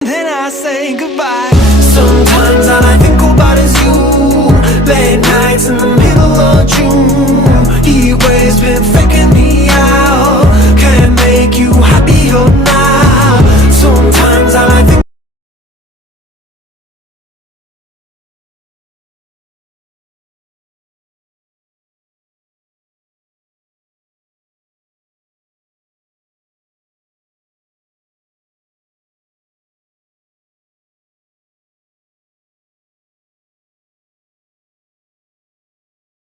then I say goodbye. Sometimes all I think about is you. Late nights in the middle of June. Heat waves been fading.